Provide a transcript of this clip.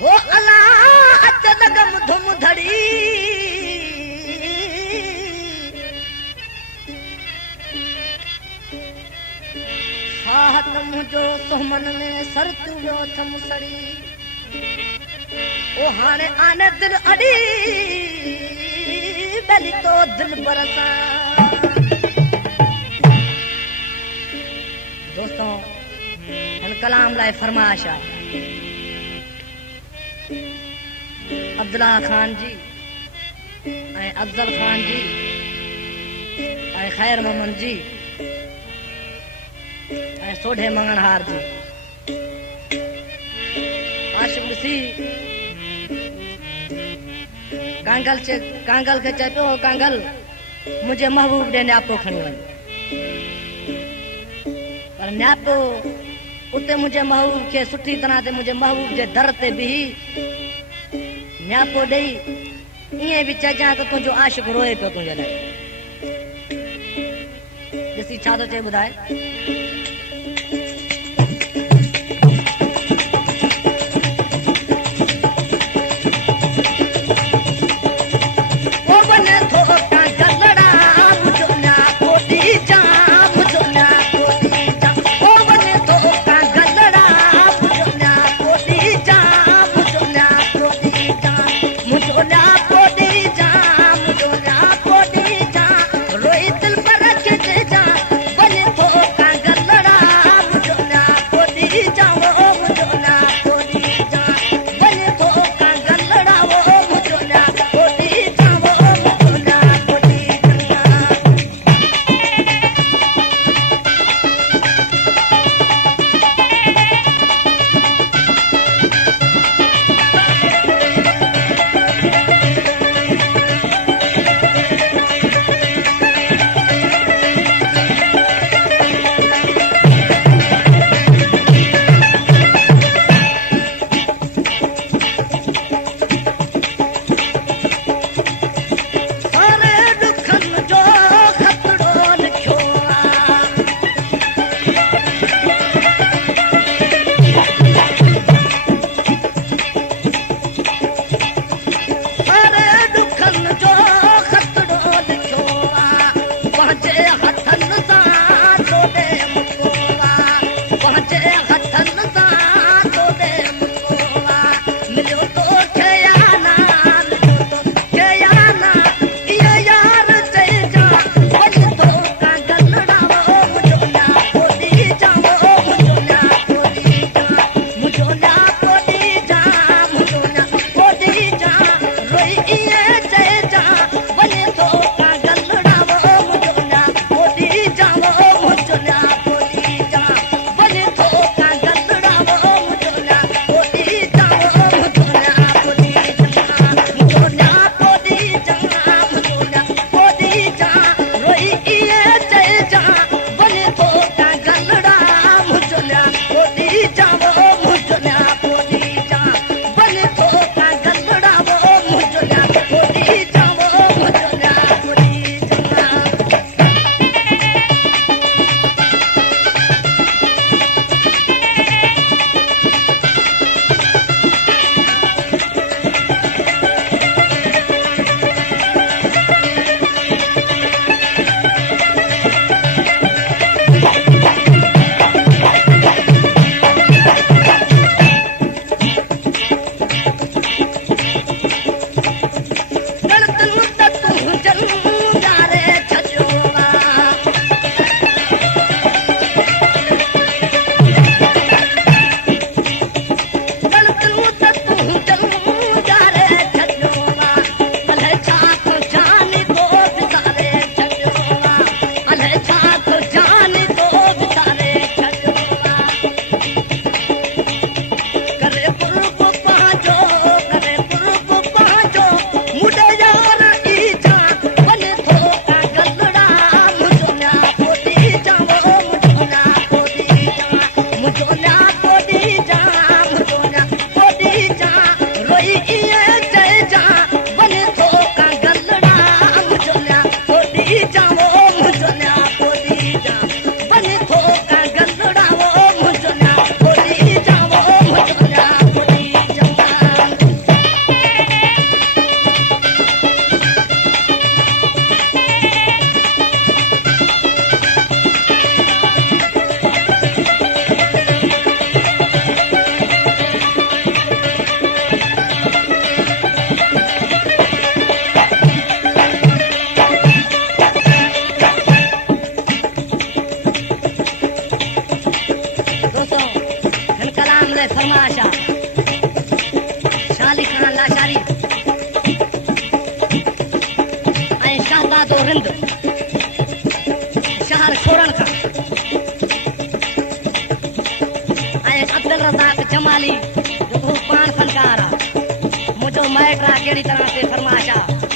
हो अला अचल धुम धड़ी साहत मुझो सोमन में सरतु लो थम सड़ी ओ हाने आने दिल अड़ी बेली तो दिल बरसा। दोस्तों इन कलाम लाए फरमाइश अब्दुल्ला खान जी अफजल खान जी खैर मोहम्मद जी सोढ़े मंगनहार जी आशिक सी कांगल के चए पियो कांगल मुझे महबूब ॾे न्यापो खणी वञ पर न्यापो उते मुझे महबूब के सुठी तरह से मुझे महबूब जे दर ते बिही न्यापो ॾेई ईअं बि चइजां त तुंहिंजो आशिक रोए पियो तुंहिंजे लाइ। ॾिसी छा थो चए ॿुधाए। रोई दिल पर के जा बने तो कांगल लड़ा फरमाश आहे शाली खान लाशारी ऐं शहजादो रिंद शहर छोड़ण खां ऐं अब्दुल रज़ाक जमाली जो पाण फनकार आहे मुंहिंजो माइट आहे कहिड़ी तरह ते फरमाश आहे